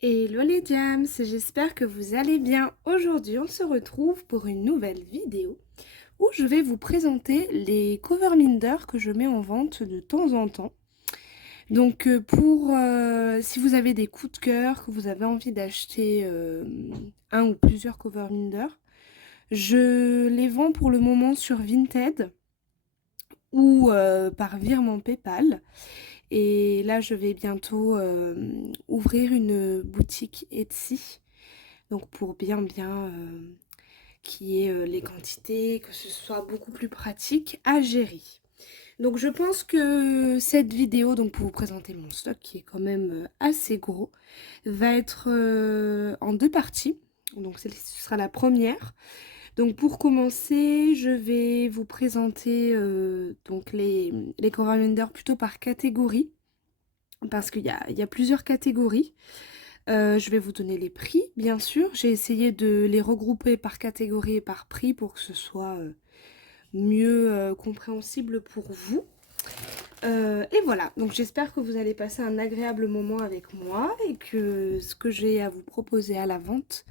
Hello les Jams, j'espère que vous allez bien. Aujourd'hui, on se retrouve pour une nouvelle vidéo où je vais vous présenter les cover Minder que je mets en vente de temps en temps. Donc si vous avez des coups de cœur, que vous avez envie d'acheter un ou plusieurs cover Minder, je les vends pour le moment sur Vinted ou par virement PayPal. Et là, je vais bientôt ouvrir une boutique Etsy. Donc pour bien qu'il y ait les quantités, que ce soit beaucoup plus pratique à gérer. Donc je pense que cette vidéo, donc pour vous présenter mon stock qui est quand même assez gros, va être en deux parties. Donc ce sera la première. Donc pour commencer, je vais vous présenter donc les cover Wonder plutôt par catégorie. Parce qu'il y a plusieurs catégories. Je vais vous donner les prix, bien sûr. J'ai essayé de les regrouper par catégorie et par prix pour que ce soit mieux compréhensible pour vous. Et voilà, donc j'espère que vous allez passer un agréable moment avec moi et que ce que j'ai à vous proposer à la vente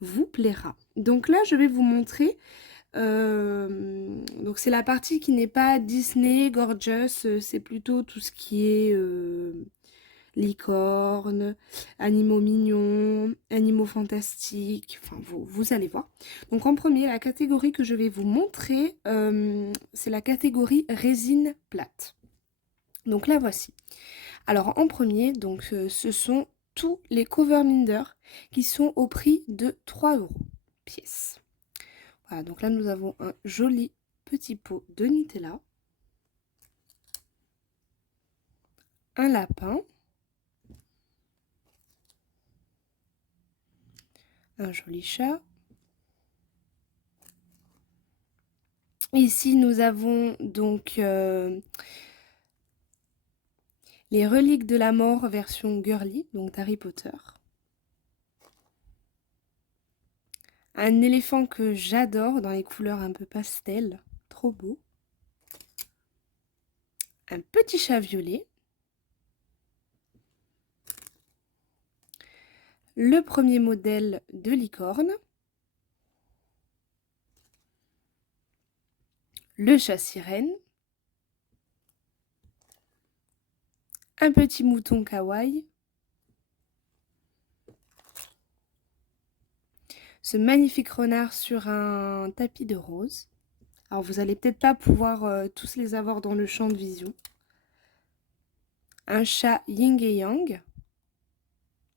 vous plaira. Donc là, je vais vous montrer. Donc c'est la partie qui n'est pas Disney, Gorgeous, c'est plutôt tout ce qui est licornes, animaux mignons, animaux fantastiques, enfin vous allez voir. Donc en premier, la catégorie que je vais vous montrer, c'est la catégorie résine plate. Donc la voici. Alors en premier, donc ce sont tous les cover Minder qui sont au prix de 3 € pièce. Voilà, donc là nous avons un joli petit pot de Nutella, un lapin, un joli chat. Ici, nous avons donc les reliques de la mort version girly, donc d'Harry Potter. Un éléphant que j'adore dans les couleurs un peu pastel, trop beau. Un petit chat violet. Le premier modèle de licorne. Le chat sirène. Un petit mouton kawaii. Ce magnifique renard sur un tapis de rose. Alors vous allez peut-être pas pouvoir tous les avoir dans le champ de vision. Un chat yin et yang.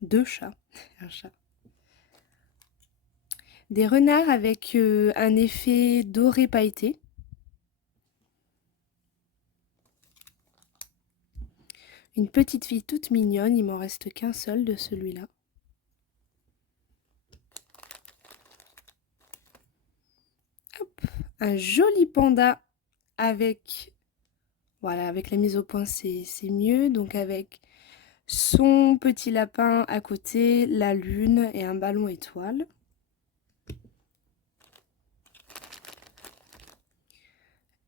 Deux chats. Un chat. Des renards avec un effet doré pailleté. Une petite fille toute mignonne, il m'en reste qu'un seul de celui-là. Un joli panda avec, voilà, avec la mise au point c'est mieux, donc avec son petit lapin à côté, la lune et un ballon étoile.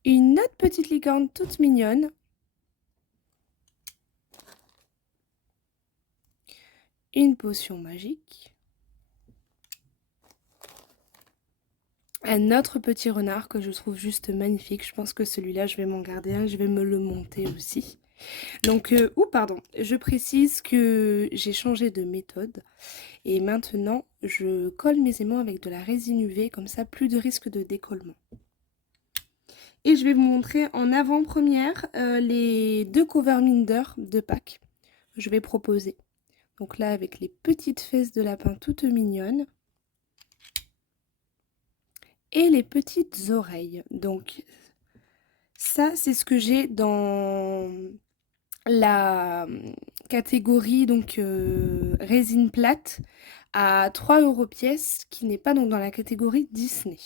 Une autre petite licorne toute mignonne. Une potion magique. Un autre petit renard que je trouve juste magnifique. Je pense que celui-là, je vais m'en garder un. Je vais me le monter aussi. Donc, pardon, je précise que j'ai changé de méthode. Et maintenant, je colle mes aimants avec de la résine UV. Comme ça, plus de risque de décollement. Et je vais vous montrer en avant-première les deux cover Minder de Pâques que je vais proposer. Donc là, avec les petites fesses de lapin toutes mignonnes. Et les petites oreilles. Donc ça, c'est ce que j'ai dans la catégorie donc résine plate à 3 € pièce, qui n'est pas donc dans la catégorie Disney.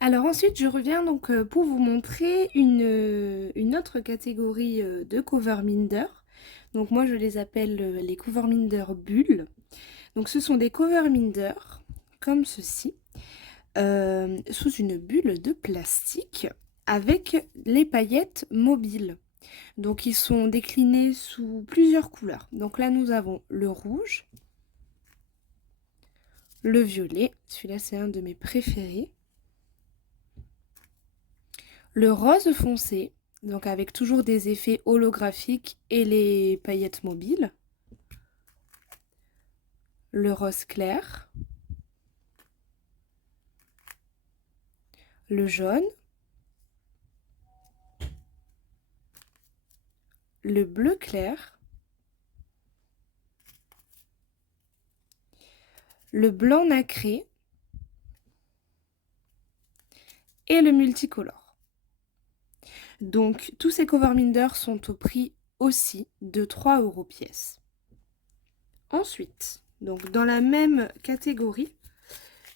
Alors ensuite, je reviens donc pour vous montrer une autre catégorie de cover Minder. Donc moi, je les appelle les cover Minder bulles. Donc ce sont des cover Minder comme ceci. Sous une bulle de plastique avec les paillettes mobiles. Donc ils sont déclinés sous plusieurs couleurs. Donc là nous avons le rouge, le violet, celui-là c'est un de mes préférés, le rose foncé, donc avec toujours des effets holographiques et les paillettes mobiles, le rose clair, le jaune, le bleu clair, le blanc nacré et le multicolore. Donc tous ces cover minders sont au prix aussi de 3 € pièce. Ensuite, donc dans la même catégorie,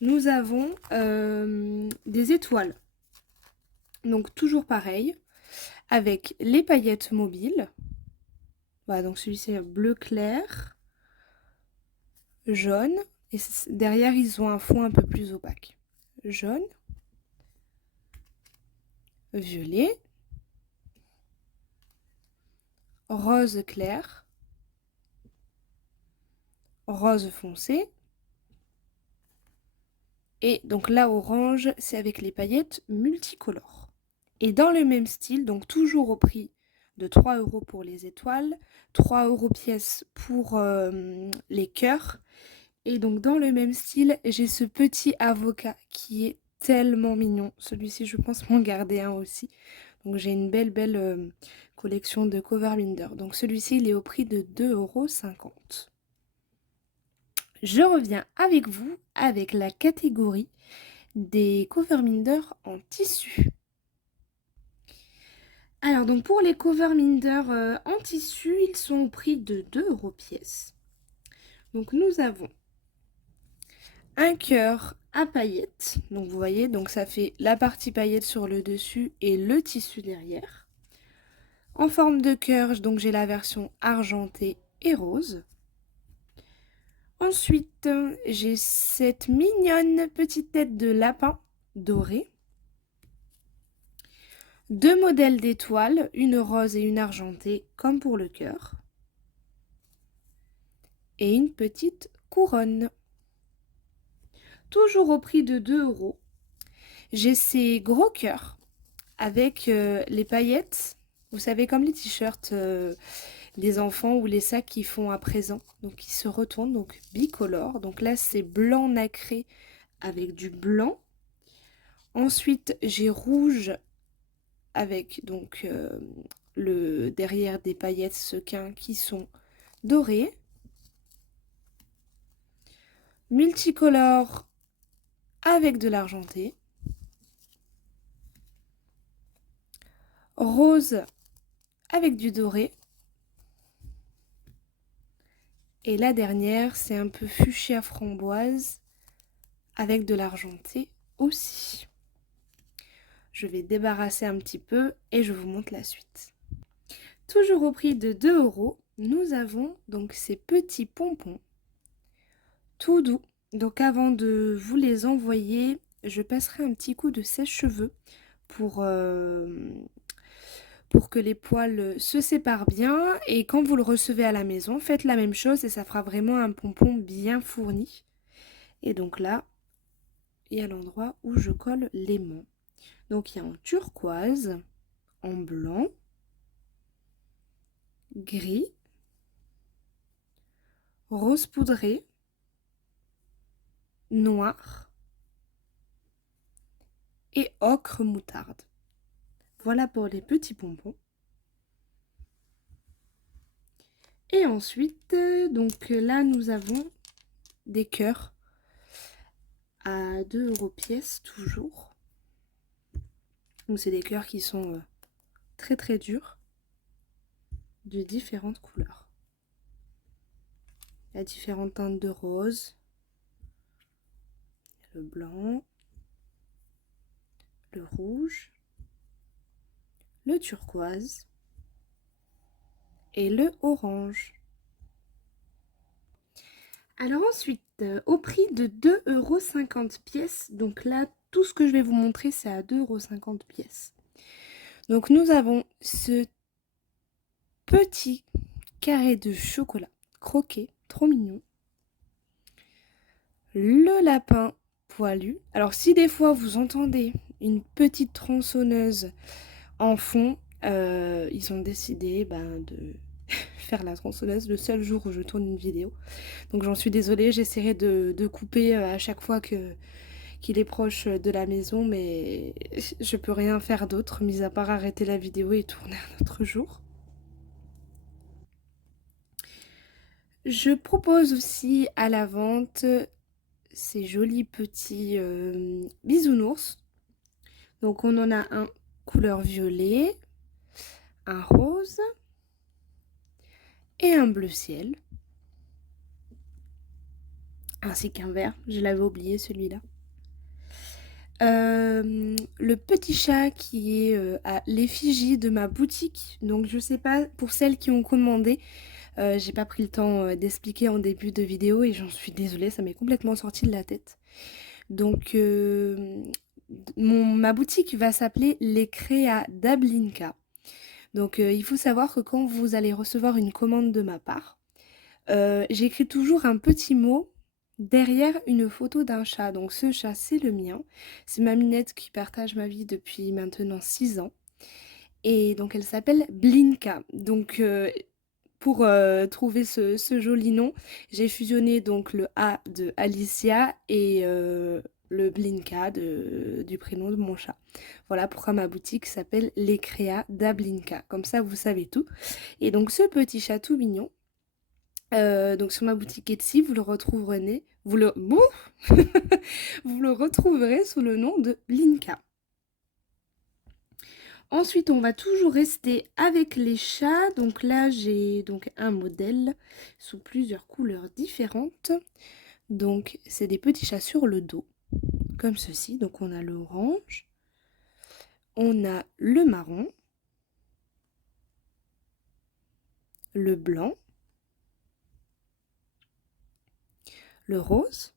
nous avons des étoiles. Donc toujours pareil, avec les paillettes mobiles. Voilà, donc celui-ci est bleu clair, jaune, et derrière ils ont un fond un peu plus opaque. Jaune, violet, rose clair, rose foncé, et donc là orange, c'est avec les paillettes multicolores. Et dans le même style, donc toujours au prix de 3 € pour les étoiles, 3 € pièce pour les cœurs. Et donc dans le même style, j'ai ce petit avocat qui est tellement mignon. Celui-ci, je pense m'en garder un aussi. Donc j'ai une belle collection de cover minder. Donc celui-ci, il est au prix de 2,50 €. Je reviens avec vous avec la catégorie des cover minder en tissu. Alors donc pour les cover minder en tissu, ils sont au prix de 2 € pièce. Donc nous avons un cœur à paillettes. Donc vous voyez, donc ça fait la partie paillettes sur le dessus et le tissu derrière. En forme de cœur, donc j'ai la version argentée et rose. Ensuite, j'ai cette mignonne petite tête de lapin dorée. Deux modèles d'étoiles, une rose et une argentée, comme pour le cœur. Et une petite couronne. Toujours au prix de 2 €. J'ai ces gros cœurs avec les paillettes, vous savez, comme les t-shirts des enfants ou les sacs qu'ils font à présent. Donc ils se retournent, donc bicolore. Donc là c'est blanc nacré avec du blanc. Ensuite j'ai rouge avec donc le derrière des paillettes sequins qui sont dorés. Multicolore avec de l'argenté. Rose avec du doré. Et la dernière, c'est un peu fuchsia framboise avec de l'argenté aussi. Je vais débarrasser un petit peu et je vous montre la suite. Toujours au prix de 2 €, nous avons donc ces petits pompons tout doux. Donc avant de vous les envoyer, je passerai un petit coup de sèche-cheveux pour que les poils se séparent bien. Et quand vous le recevez à la maison, faites la même chose et ça fera vraiment un pompon bien fourni. Et donc là, il y a l'endroit où je colle l'aimant. Donc il y a en turquoise, en blanc, gris, rose poudré, noir et ocre moutarde. Voilà pour les petits pompons. Et ensuite, donc là nous avons des cœurs à 2 € pièce toujours. Donc c'est des cœurs qui sont très durs, de différentes couleurs. Il y a différentes teintes de rose, le blanc, le rouge, le turquoise et le orange. Alors ensuite, au prix de 2,50 € pièce, donc là tout ce que je vais vous montrer c'est à 2,50 € pièce. Donc nous avons ce petit carré de chocolat croqué, trop mignon. Le lapin poilu. Alors si des fois vous entendez une petite tronçonneuse en fond, ils ont décidé de faire la tronçonneuse le seul jour où je tourne une vidéo. Donc j'en suis désolée, j'essaierai de couper à chaque fois qu'il est proche de la maison, mais je peux rien faire d'autre, mis à part arrêter la vidéo et tourner un autre jour. Je propose aussi à la vente ces jolis petits bisounours. Donc on en a un couleur violet, un rose et un bleu ciel. Ainsi qu'un vert, je l'avais oublié celui-là. Le petit chat qui est à l'effigie de ma boutique. Donc je sais pas, pour celles qui ont commandé, j'ai pas pris le temps d'expliquer en début de vidéo et j'en suis désolée, ça m'est complètement sorti de la tête. Donc ma boutique va s'appeler Les Créas d'Ablinka. Donc il faut savoir que quand vous allez recevoir une commande de ma part, j'écris toujours un petit mot derrière une photo d'un chat. Donc ce chat, c'est le mien. C'est ma minette qui partage ma vie depuis maintenant 6 ans. Et donc elle s'appelle Blinka. Donc pour trouver ce joli nom, j'ai fusionné donc le A de Alicia et le Blinka du prénom de mon chat. Voilà pourquoi ma boutique s'appelle Les Créas d'Ablinka. Comme ça, vous savez tout. Et donc ce petit chat tout mignon, donc sur ma boutique Etsy, vous le retrouverez, vous le retrouverez sous le nom de Blinka. Ensuite, on va toujours rester avec les chats. Donc là, j'ai donc un modèle sous plusieurs couleurs différentes. Donc, c'est des petits chats sur le dos, comme ceci. Donc, on a l'orange, on a le marron, le blanc, le rose,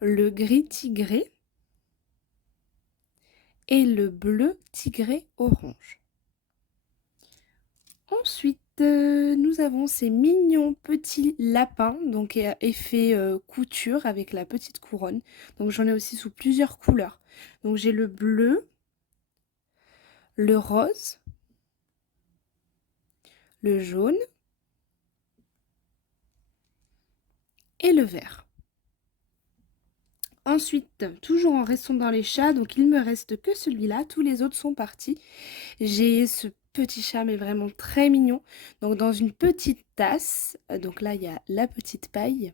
le gris tigré et le bleu tigré orange. Ensuite, nous avons ces mignons petits lapins, donc effet couture avec la petite couronne. Donc j'en ai aussi sous plusieurs couleurs. Donc j'ai le bleu, le rose, le jaune et le vert. Ensuite, toujours en restant dans les chats, donc il me reste que celui-là, tous les autres sont partis. J'ai ce petit chat mais vraiment très mignon, donc dans une petite tasse, donc là il y a la petite paille,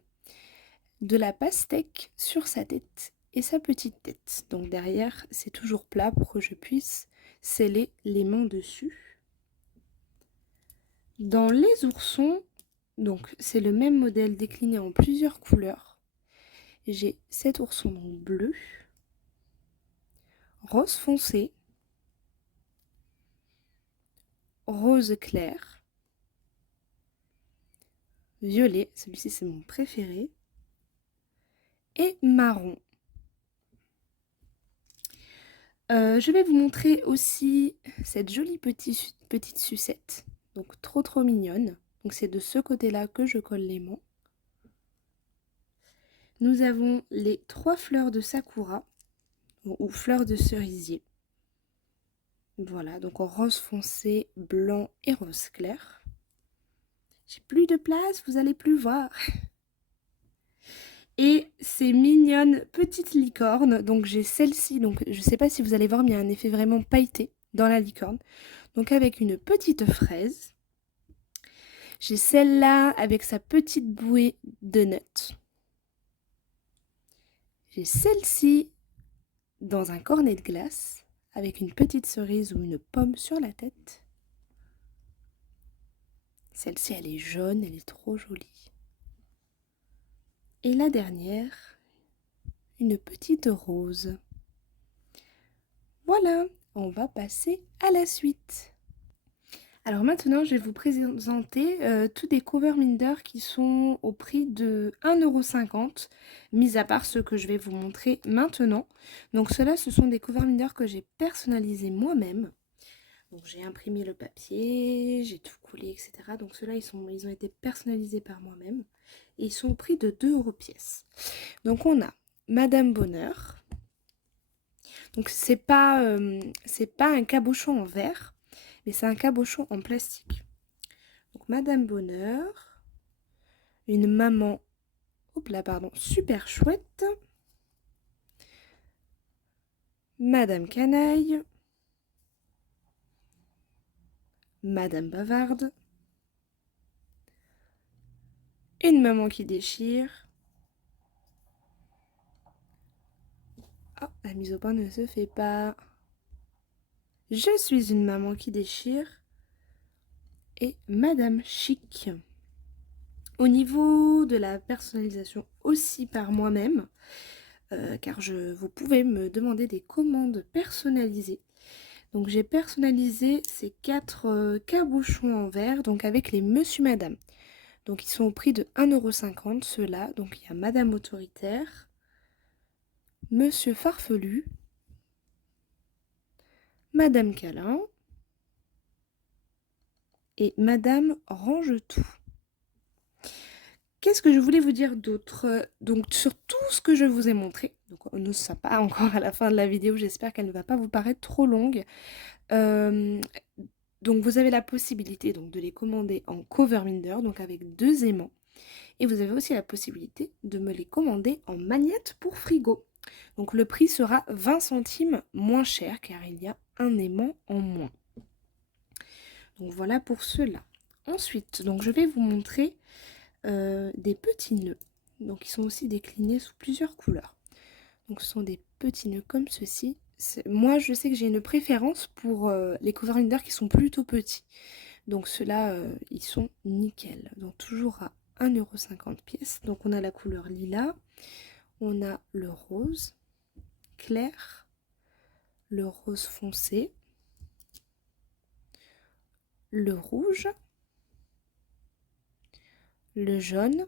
de la pastèque sur sa tête et sa petite tête. Donc derrière c'est toujours plat pour que je puisse sceller les mains dessus. Dans les oursons, donc c'est le même modèle décliné en plusieurs couleurs. J'ai cet ourson donc bleu, rose foncé, rose clair, violet, celui-ci c'est mon préféré, et marron. Je vais vous montrer aussi cette jolie petite sucette, donc trop mignonne. Donc c'est de ce côté-là que je colle les mains. Nous avons les 3 fleurs de sakura, ou fleurs de cerisier. Voilà, donc en rose foncé, blanc et rose clair. J'ai plus de place, vous allez plus voir. Et ces mignonnes petites licornes, donc j'ai celle-ci, donc je sais pas si vous allez voir, mais il y a un effet vraiment pailleté dans la licorne. Donc avec une petite fraise. J'ai celle-là avec sa petite bouée de nuts. J'ai celle-ci dans un cornet de glace avec une petite cerise ou une pomme sur la tête. Celle-ci, elle est jaune, elle est trop jolie. Et la dernière, une petite rose. Voilà, on va passer à la suite. Alors maintenant, je vais vous présenter tous des cover Minder qui sont au prix de 1,50 €, mis à part ceux que je vais vous montrer maintenant. Donc ceux-là, ce sont des cover Minder que j'ai personnalisés moi-même. Donc j'ai imprimé le papier, j'ai tout collé, etc. Donc ceux-là, ils ont été personnalisés par moi-même. Et ils sont au prix de 2 € pièce. Donc on a Madame Bonheur. Donc c'est pas un cabochon en verre, mais c'est un cabochon en plastique. Donc Madame Bonheur, une maman, hop là, pardon, super chouette. Madame Canaille, Madame Bavarde, une maman qui déchire. Oh, la mise au point ne se fait pas. Je suis une maman qui déchire. Et Madame Chic. Au niveau de la personnalisation aussi par moi-même, car vous pouvez me demander des commandes personnalisées. Donc j'ai personnalisé ces 4 cabochons en verre, donc avec les Monsieur Madame. Donc ils sont au prix de 1,50 € ceux-là. Donc il y a Madame Autoritaire, Monsieur Farfelu, Madame Câlin et Madame Range-Tout. Qu'est-ce que je voulais vous dire d'autre? Donc sur tout ce que je vous ai montré, donc on ne sera pas encore à la fin de la vidéo, j'espère qu'elle ne va pas vous paraître trop longue. Donc vous avez la possibilité donc, de les commander en cover minder, donc avec 2 aimants. Et vous avez aussi la possibilité de me les commander en magnette pour frigo. Donc le prix sera 20 centimes moins cher car il y a un aimant en moins. Donc voilà pour cela. Ensuite, donc je vais vous montrer des petits nœuds. Donc ils sont aussi déclinés sous plusieurs couleurs. Donc ce sont des petits nœuds comme ceci. Moi je sais que j'ai une préférence pour les cover linders qui sont plutôt petits. Donc ceux-là ils sont nickel. Donc toujours à 1,50 € pièce. Donc on a la couleur lilas, on a le rose clair, le rose foncé, le rouge, le jaune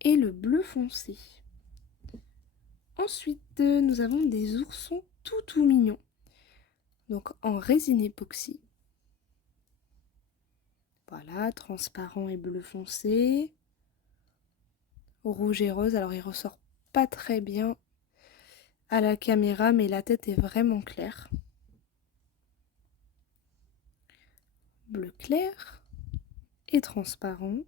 et le bleu foncé. Ensuite, nous avons des oursons tout mignons. Donc en résine époxy. Voilà, transparent et bleu foncé. Rouge et rose. Alors il ressort pas très bien à la caméra, mais la tête est vraiment claire. Bleu clair et transparent.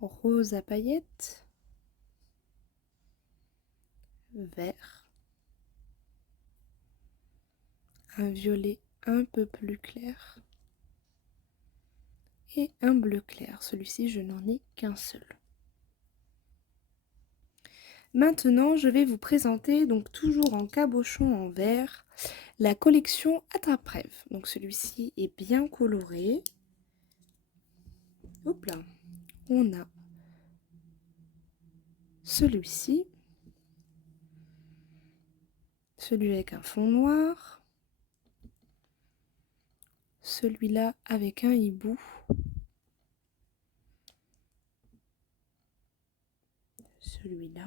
Rose à paillettes. Vert. Un violet un peu plus clair. Et un bleu clair. Celui-ci, je n'en ai qu'un seul. Maintenant, je vais vous présenter, donc toujours en cabochon en verre, la collection Attrape-Rêve. Donc celui-ci est bien coloré. Hop là. On a celui-ci. Celui avec un fond noir. Celui-là avec un hibou. Celui-là.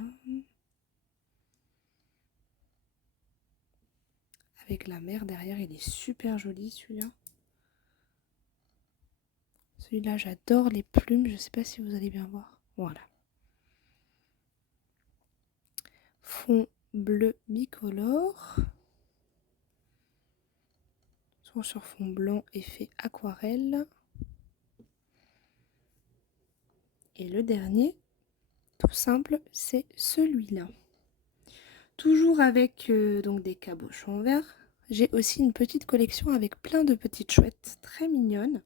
Avec la mer derrière, il est super joli celui-là. Celui-là, j'adore les plumes, je ne sais pas si vous allez bien voir. Voilà. Fond bleu bicolore. Sur fond blanc effet aquarelle. Et le dernier, tout simple, c'est celui-là. Toujours avec donc des cabochons verts. J'ai aussi une petite collection avec plein de petites chouettes très mignonnes.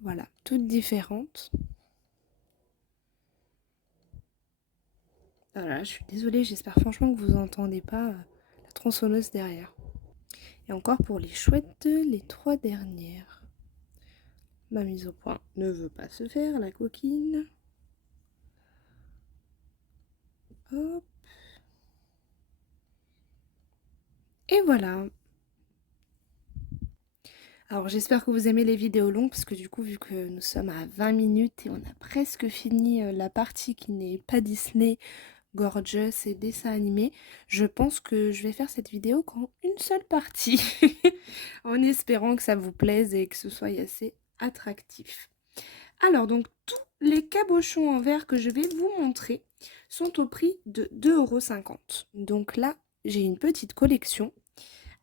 Voilà, toutes différentes. Voilà, je suis désolée, j'espère franchement que vous n'entendez pas la tronçonneuse derrière. Et encore pour les chouettes, les 3 dernières. Ma mise au point ne veut pas se faire, la coquine. Hop. Et voilà. Alors j'espère que vous aimez les vidéos longues parce que du coup vu que nous sommes à 20 minutes et on a presque fini la partie qui n'est pas Disney, gorgeous et dessin animé, je pense que je vais faire cette vidéo qu'en une seule partie, en espérant que ça vous plaise et que ce soit assez attractif. Alors donc tous les cabochons en verre que je vais vous montrer sont au prix de 2,50 €. Donc là, j'ai une petite collection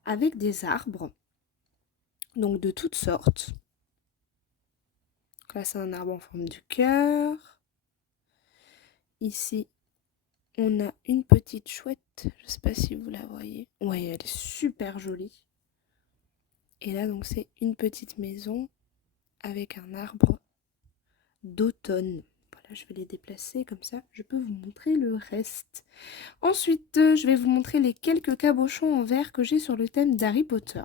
avec des arbres, donc de toutes sortes. Donc là, c'est un arbre en forme de cœur. Ici, on a une petite chouette. Je ne sais pas si vous la voyez. Ouais, elle est super jolie. Et là, donc, c'est une petite maison avec un arbre d'automne. Voilà, je vais les déplacer comme ça, je peux vous montrer le reste. Ensuite, je vais vous montrer les quelques cabochons en verre que j'ai sur le thème d'Harry Potter.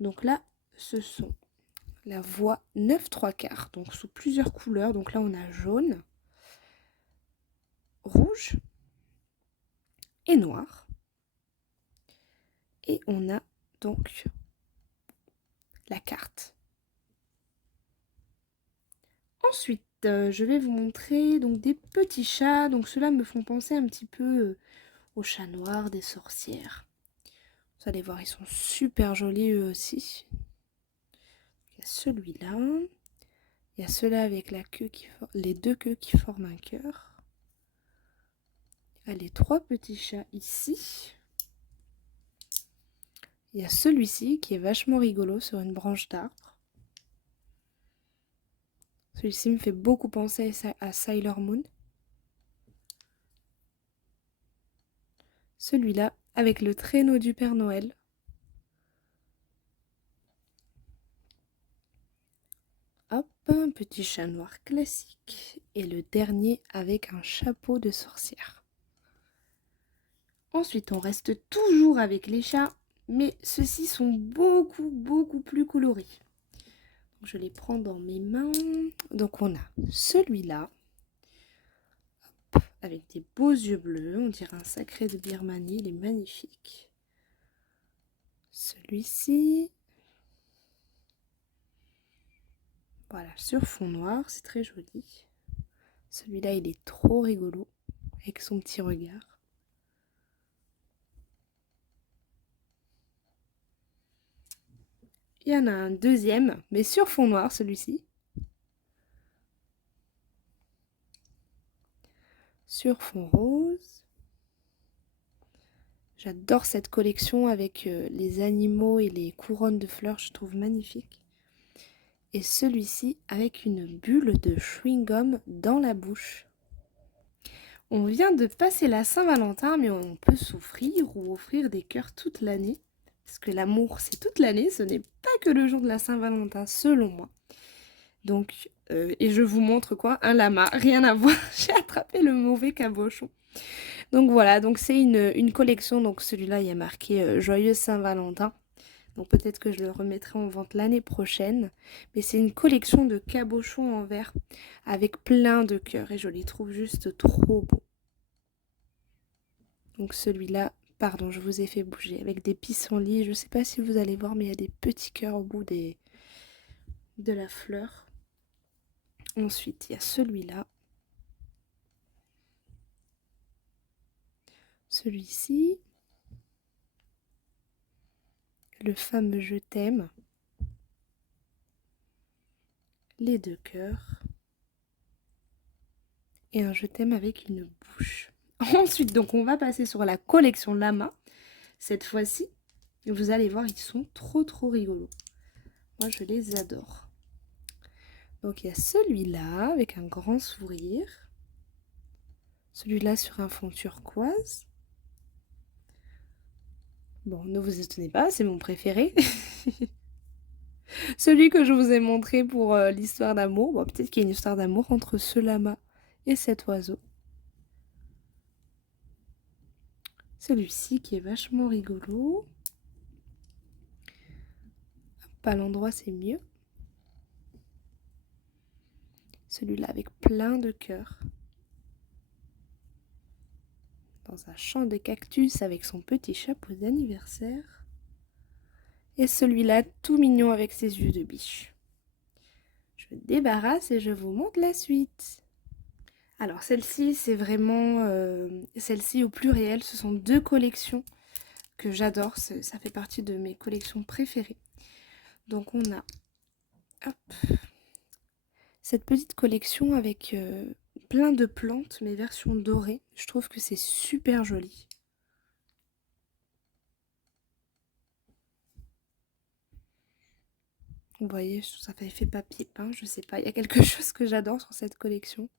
Donc là, ce sont la voie 9 3/4, donc sous plusieurs couleurs. Donc là, on a jaune, rouge et noir. Et on a donc la carte. Ensuite, je vais vous montrer donc des petits chats. Donc ceux-là me font penser un petit peu aux chats noirs des sorcières. Vous allez voir, ils sont super jolis eux aussi. Il y a celui-là. Il y a ceux-là avec la queue les deux queues qui forment un cœur. Il y a les trois petits chats ici. Il y a celui-ci qui est vachement rigolo sur une branche d'arbre. Celui-ci me fait beaucoup penser à Sailor Moon. Celui-là avec le traîneau du Père Noël. Hop, un petit chat noir classique. Et le dernier avec un chapeau de sorcière. Ensuite, on reste toujours avec les chats, mais ceux-ci sont beaucoup plus colorés. Donc, je les prends dans mes mains. Donc, on a celui-là, avec des beaux yeux bleus. On dirait un sacré de Birmanie, il est magnifique. Celui-ci. Voilà, sur fond noir, c'est très joli. Celui-là, il est trop rigolo, avec son petit regard. Il y en a un deuxième, mais sur fond noir, celui-ci. Sur fond rose. J'adore cette collection avec les animaux et les couronnes de fleurs, je trouve magnifique. Et celui-ci avec une bulle de chewing-gum dans la bouche. On vient de passer la Saint-Valentin, mais on peut s'offrir ou offrir des cœurs toute l'année. Parce que l'amour, c'est toute l'année, ce n'est pas que le jour de la Saint-Valentin, selon moi. Donc, et je vous montre quoi? Un lama, rien à voir, j'ai attrapé le mauvais cabochon. Donc voilà, donc c'est une collection, donc celui-là, il y a marqué Joyeux Saint-Valentin. Donc peut-être que je le remettrai en vente l'année prochaine. Mais c'est une collection de cabochons en verre avec plein de cœurs et je les trouve juste trop beaux. Donc celui-là, pardon, je vous ai fait bouger avec des pissenlits. Je ne sais pas si vous allez voir, mais il y a des petits cœurs au bout de la fleur. Ensuite, il y a celui-là. Celui-ci. Le fameux je t'aime. Les deux cœurs. Et un je t'aime avec une bouche. Ensuite, donc on va passer sur la collection Lama. Cette fois-ci, vous allez voir, ils sont trop rigolos. Moi, je les adore. Donc, il y a celui-là avec un grand sourire. Celui-là sur un fond turquoise. Bon, ne vous étonnez pas, c'est mon préféré. Celui que je vous ai montré pour l'histoire d'amour. Bon, peut-être qu'il y a une histoire d'amour entre ce lama et cet oiseau. Celui-ci qui est vachement rigolo. Hop, à l'endroit, c'est mieux. Celui-là avec plein de cœurs. Dans un champ de cactus avec son petit chapeau d'anniversaire. Et celui-là tout mignon avec ses yeux de biche. Je débarrasse et je vous montre la suite. Alors celle-ci, c'est vraiment celle-ci au pluriel. Ce sont deux collections que j'adore. Ça fait partie de mes collections préférées. Donc on a hop, cette petite collection avec plein de plantes, mais version dorée. Je trouve que c'est super joli. Vous voyez, ça fait effet papier peint, je sais pas. Il y a quelque chose que j'adore sur cette collection.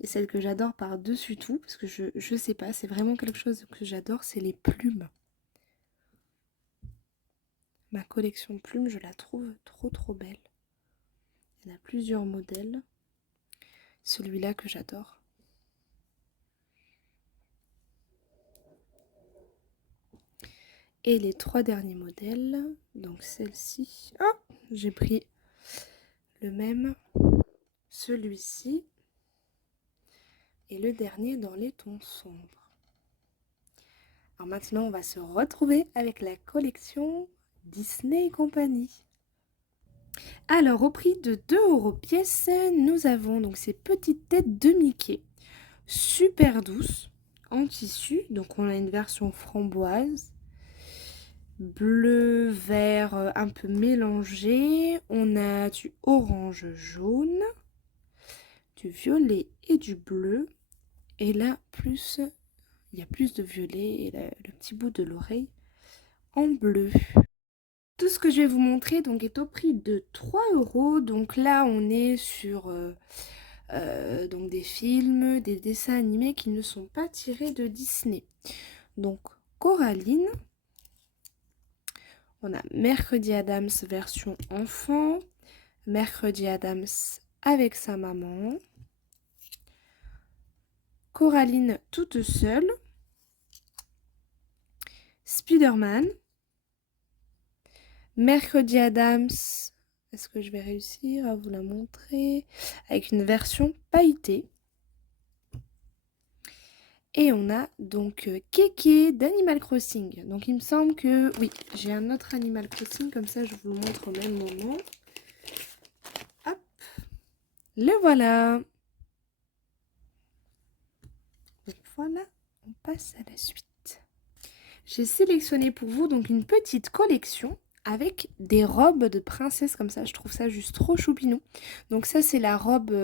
Et celle que j'adore par-dessus tout, parce que je sais pas, c'est vraiment quelque chose que j'adore, c'est les plumes. Ma collection de plumes, je la trouve trop belle. Il y en a plusieurs modèles. Celui-là que j'adore. Et les trois derniers modèles, donc celle-ci. Oh, j'ai pris le même, celui-ci. Et le dernier dans les tons sombres. Alors maintenant, on va se retrouver avec la collection Disney et compagnie. Alors, au prix de 2 € pièce, nous avons donc ces petites têtes de Mickey, super douces, en tissu. Donc, on a une version framboise, bleu, vert, un peu mélangé. On a du orange jaune, du violet et du bleu. Et là, il y a plus de violet et le petit bout de l'oreille en bleu. Tout ce que je vais vous montrer donc est au prix de 3 €. Donc là, on est sur donc des films, des dessins animés qui ne sont pas tirés de Disney. Donc Coraline, on a Mercredi Adams version enfant, Mercredi Adams avec sa maman, Coraline toute seule, Spider-Man, Mercredi Adams, est-ce que je vais réussir à vous la montrer, avec une version pailletée. Et on a donc Kéké d'Animal Crossing. Donc il me semble que oui, j'ai un autre Animal Crossing, comme ça je vous le montre au même moment. Hop, le voilà. Donc voilà, on passe à la suite. J'ai sélectionné pour vous donc une petite collection avec des robes de princesse comme ça. Je trouve ça juste trop choupinou. Donc ça c'est la robe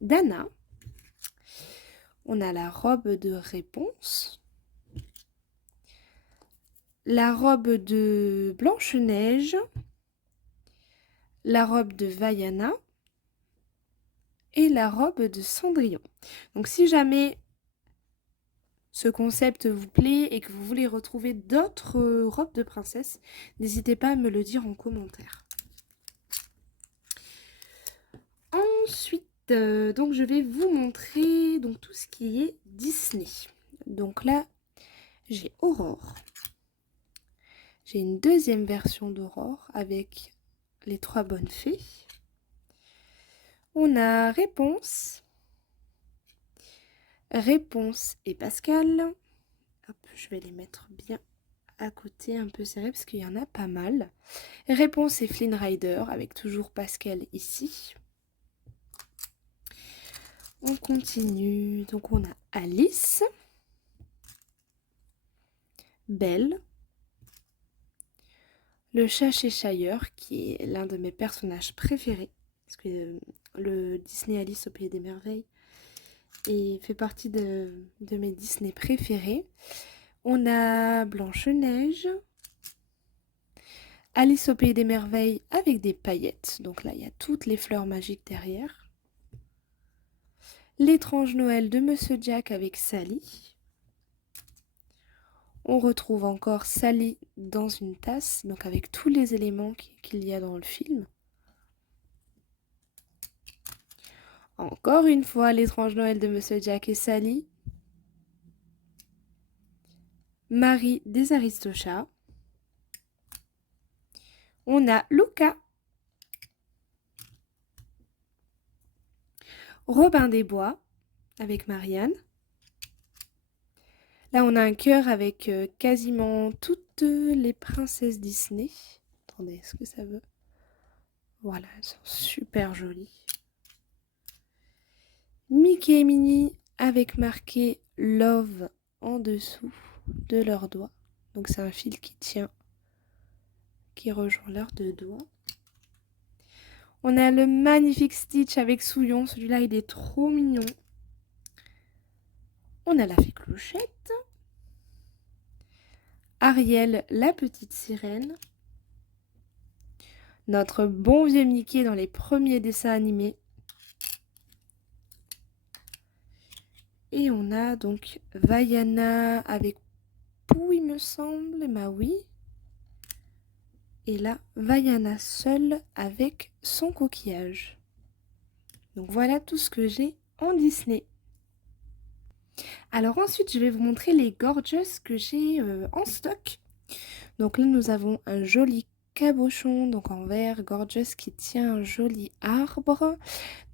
d'Anna. On a la robe de Réponse. La robe de Blanche-Neige. La robe de Vaiana. Et la robe de Cendrillon. Donc si jamais ce concept vous plaît et que vous voulez retrouver d'autres robes de princesse, n'hésitez pas à me le dire en commentaire. Ensuite, donc je vais vous montrer donc tout ce qui est Disney. Donc là, j'ai Aurore. J'ai une deuxième version d'Aurore avec les 3 bonnes fées. On a Réponse. Réponse et Pascal. Hop, je vais les mettre bien à côté, un peu serré parce qu'il y en a pas mal. Réponse et Flynn Rider avec toujours Pascal ici. On continue. Donc on a Alice. Belle. Le chat Cheshire qui est l'un de mes personnages préférés. Parce que le Disney Alice au Pays des Merveilles fait partie de mes Disney préférés. On a Blanche-Neige, Alice au Pays des Merveilles avec des paillettes. Donc là, il y a toutes les fleurs magiques derrière. L'étrange Noël de Monsieur Jack avec Sally. On retrouve encore Sally dans une tasse, donc avec tous les éléments qu'il y a dans le film. Encore une fois, l'étrange Noël de Monsieur Jack et Sally. Marie des Aristochats. On a Luca. Robin des Bois avec Marianne. Là, on a un cœur avec quasiment toutes les princesses Disney. Attendez, est-ce que ça veut? Voilà, elles sont super jolies. Mickey et Minnie avec marqué Love en dessous de leurs doigts. Donc c'est un fil qui tient, qui rejoint leurs deux doigts. On a le magnifique Stitch avec Souillon. Celui-là, il est trop mignon. On a la fée Clochette. Ariel, la petite sirène. Notre bon vieux Mickey dans les premiers dessins animés. Et on a donc Vaiana avec Pou, il me semble. Bah oui. Et là, Vaiana seule avec son coquillage. Donc voilà tout ce que j'ai en Disney. Alors ensuite, je vais vous montrer les Gorgeous que j'ai en stock. Donc là, nous avons un joli cabochon, donc en verre Gorgeous qui tient un joli arbre.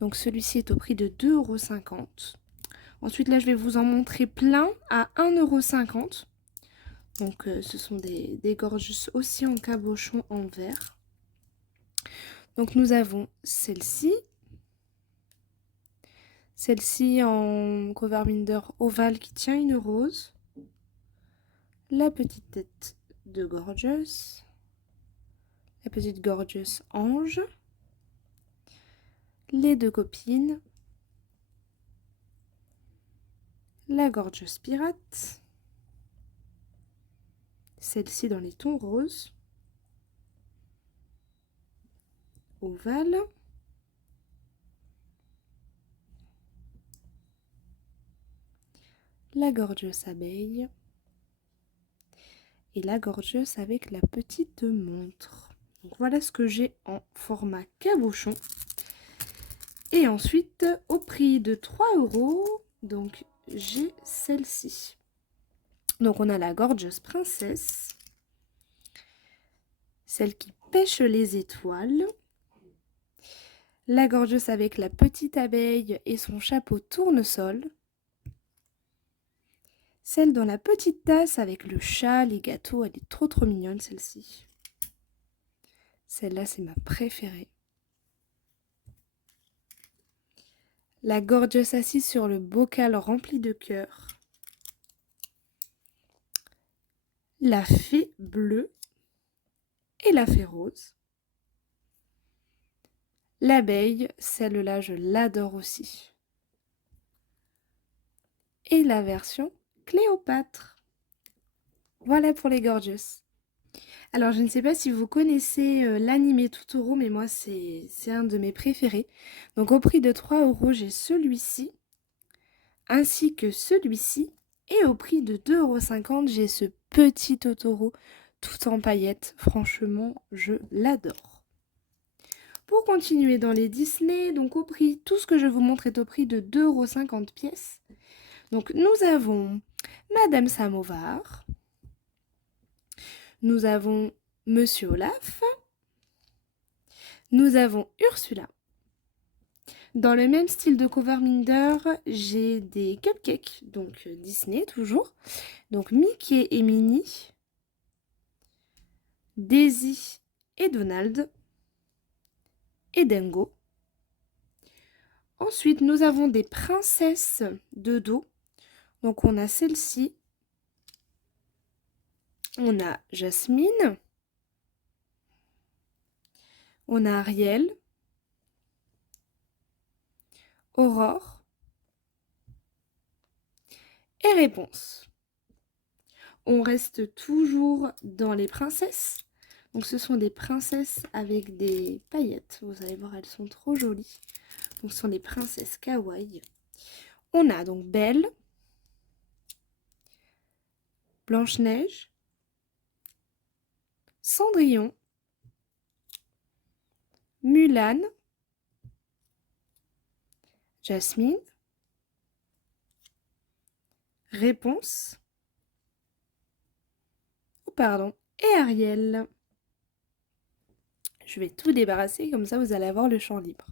Donc celui-ci est au prix de 2,50 €. Ensuite, là, je vais vous en montrer plein à 1,50 €. Donc ce sont des Gorgeous aussi en cabochon en verre. Donc nous avons celle-ci. Celle-ci en cover binder ovale qui tient une rose. La petite tête de Gorgeous. La petite Gorgeous ange. Les deux copines. La Gorgeous pirate. Celle-ci dans les tons roses. Ovale. La Gorgeous abeille. Et la Gorgeous avec la petite montre. Donc voilà ce que j'ai en format cabochon. Et ensuite, au prix de 3 €, donc j'ai celle-ci. Donc on a la Gorgeous princesse. Celle qui pêche les étoiles. La Gorgeous avec la petite abeille et son chapeau tournesol. Celle dans la petite tasse avec le chat, les gâteaux, elle est trop mignonne celle-ci. Celle-là, c'est ma préférée. La Gorgeous assise sur le bocal rempli de cœurs. La fée bleue et la fée rose. L'abeille, celle-là, je l'adore aussi. Et la version Cléopâtre. Voilà pour les Gorgeous. Alors, je ne sais pas si vous connaissez l'animé Totoro, mais moi, c'est un de mes préférés. Donc, au prix de 3 €, j'ai celui-ci, ainsi que celui-ci. Et au prix de 2,50 €, j'ai ce petit Totoro tout en paillettes. Franchement, je l'adore. Pour continuer dans les Disney, donc au prix, tout ce que je vous montre est au prix de 2,50 € pièce. Donc, nous avons Madame Samovar. Nous avons Monsieur Olaf. Nous avons Ursula. Dans le même style de cover minder, j'ai des cupcakes, donc Disney toujours. Donc Mickey et Minnie, Daisy et Donald, et Dingo. Ensuite, nous avons des princesses de dos. Donc on a celle-ci. On a Jasmine. On a Ariel. Aurore. Et Réponse. On reste toujours dans les princesses. Donc ce sont des princesses avec des paillettes. Vous allez voir, elles sont trop jolies. Donc ce sont des princesses kawaii. On a donc Belle, Blanche-Neige, Cendrillon, Mulan, Jasmine, Réponse, et Ariel. Je vais tout débarrasser, comme ça vous allez avoir le champ libre.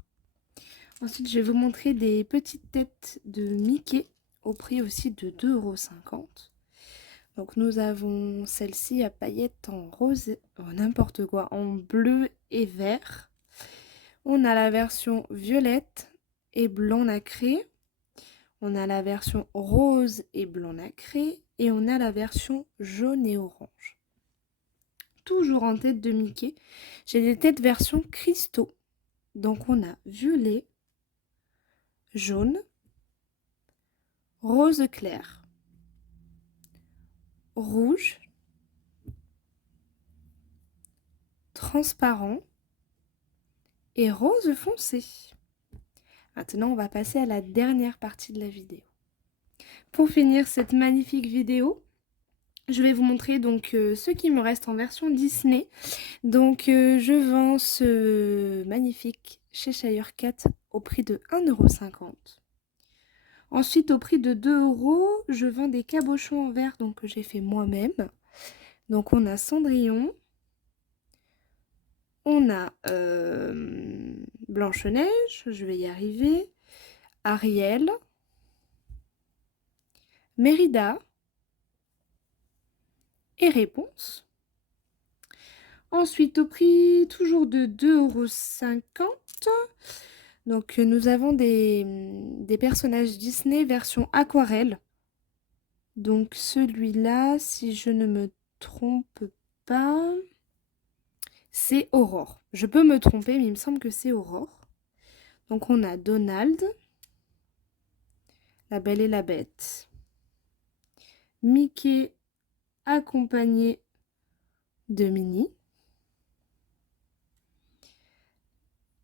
Ensuite, je vais vous montrer des petites têtes de Mickey au prix aussi de 2,50 €. Donc nous avons celle-ci à paillettes en rose, n'importe quoi, en bleu et vert. On a la version violette et blanc nacré. On a la version rose et blanc nacré et on a la version jaune et orange. Toujours en tête de Mickey, j'ai des têtes version cristaux. Donc on a violet, jaune, rose clair, rouge, transparent et rose foncé. Maintenant, on va passer à la dernière partie de la vidéo. Pour finir cette magnifique vidéo, je vais vous montrer donc ce qui me reste en version Disney. Donc je vends ce magnifique Cheshire Cat au prix de 1,50 €. Ensuite, au prix de 2 €, je vends des cabochons en verre donc, que j'ai fait moi-même. Donc on a Cendrillon, on a Blanche-Neige, je vais y arriver, Ariel, Mérida et Réponse. Ensuite, au prix toujours de 2,50 €, donc nous avons des personnages Disney version aquarelle. Donc celui-là, si je ne me trompe pas, c'est Aurore. Je peux me tromper, mais il me semble que c'est Aurore. Donc on a Donald, La Belle et la Bête, Mickey accompagné de Minnie,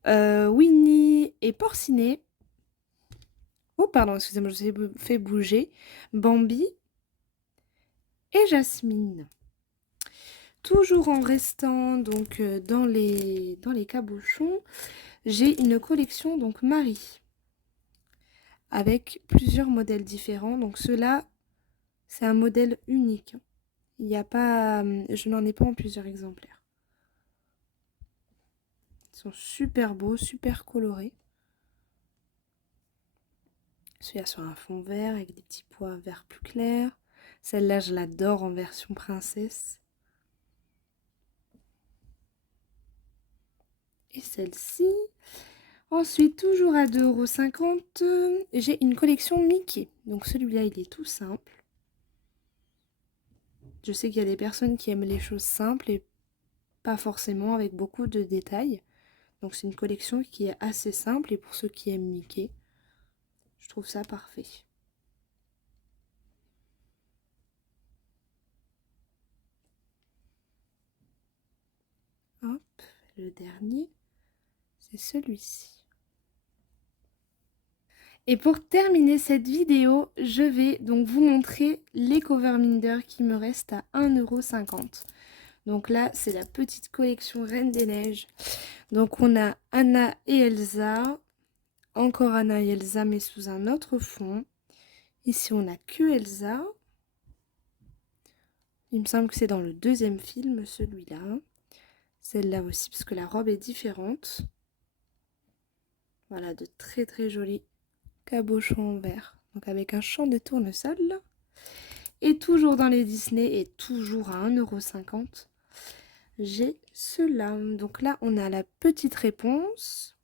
Winnie et Porcinet. Oh pardon, excusez-moi, je vous ai fait bouger. Bambi et Jasmine. Toujours en restant donc dans les cabochons, j'ai une collection donc Marie avec plusieurs modèles différents. Donc ceux-là, c'est un modèle unique. Il n'y a pas, je n'en ai pas en plusieurs exemplaires. Ils sont super beaux, super colorés. Celui-là sur un fond vert avec des petits pois verts plus clairs. Celle-là, je l'adore en version princesse. Et celle-ci. Ensuite, toujours à 2,50 €, j'ai une collection Mickey. Donc celui-là, il est tout simple. Je sais qu'il y a des personnes qui aiment les choses simples et pas forcément avec beaucoup de détails. Donc c'est une collection qui est assez simple et pour ceux qui aiment Mickey, je trouve ça parfait. Hop, le dernier, c'est celui-ci. Et pour terminer cette vidéo, je vais donc vous montrer les cover Minder qui me restent à 1,50 €. Donc là, c'est la petite collection Reine des Neiges. Donc on a Anna et Elsa, encore Anna et Elsa mais sous un autre fond. Ici on a que Elsa. Il me semble que c'est dans le deuxième film celui-là. Celle-là aussi parce que la robe est différente. Voilà, de très très jolis cabochons en verre. Donc avec un champ de tournesol. Et toujours dans les Disney et toujours à 1,50 €. J'ai cela. Donc là, on a la petite réponse.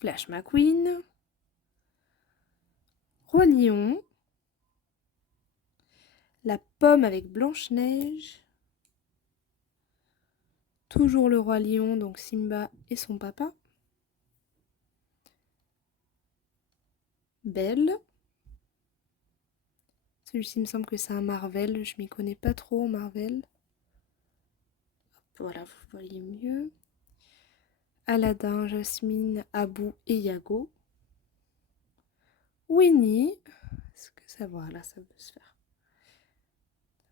Flash McQueen. Roi Lion. La pomme avec Blanche-Neige. Toujours le Roi Lion, donc Simba et son papa. Belle. Celui-ci, il me semble que c'est un Marvel. Je m'y connais pas trop en Marvel. Voilà, vous voyez mieux. Aladdin, Jasmine, Abu et Yago. Winnie. Est-ce que ça va? Là, ça peut se faire.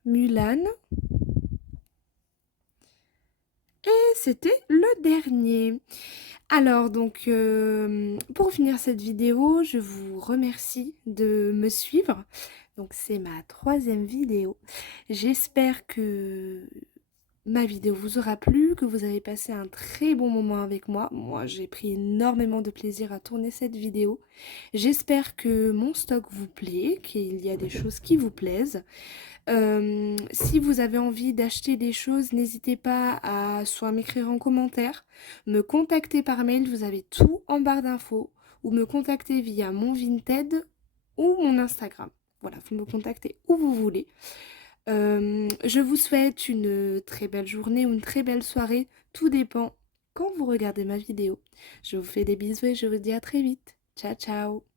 Mulan. Et c'était le dernier. Alors donc pour finir cette vidéo, je vous remercie de me suivre. Donc c'est ma 3e vidéo. J'espère que ma vidéo vous aura plu, que vous avez passé un très bon moment avec moi. Moi, j'ai pris énormément de plaisir à tourner cette vidéo. J'espère que mon stock vous plaît, qu'il y a des choses qui vous plaisent. Si vous avez envie d'acheter des choses, n'hésitez pas à soit m'écrire en commentaire, me contacter par mail, vous avez tout en barre d'infos, ou me contacter via mon Vinted ou mon Instagram. Voilà, vous me contactez où vous voulez. Je vous souhaite une très belle journée ou une très belle soirée. Tout dépend quand vous regardez ma vidéo. Je vous fais des bisous et je vous dis à très vite. Ciao, ciao!